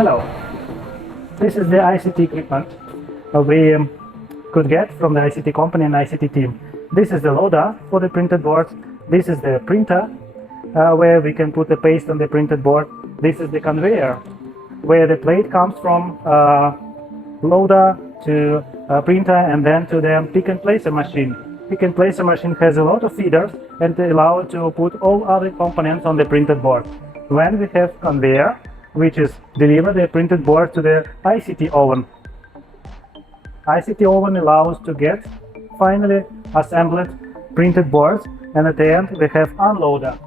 Hello, this is the I.C.T equipment we could get from the I.C.T company and I.C.T team. This is the loader for the printed board. This is the printer where we can put the paste on the printed board. This is the conveyor where the plate comes from loader to printer and then to the pick and placer machine. Pick and placer machine has a lot of feeders and allow to put all other components on the printed board. When we have conveyor, which is deliver the printed board to the I.C.T oven. I.C.T oven allows to get finally assembled printed boards, and at the end we have unloader.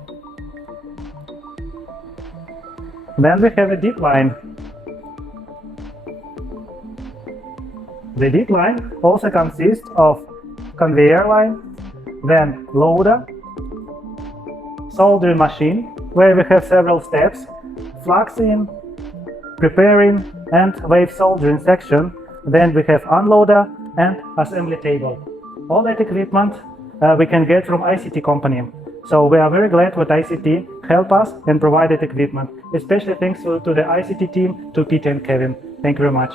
Then we have a deep line. The deep line also consists of conveyor line, then loader, soldering machine, where we have several steps, fluxing, preparing and wave soldering section. Then we have unloader and assembly table. All that equipment we can get from I.C.T company. So we are very glad that I.C.T help us and provided equipment. Especially thanks to the I.C.T team, to Peter and Kevin. Thank you very much.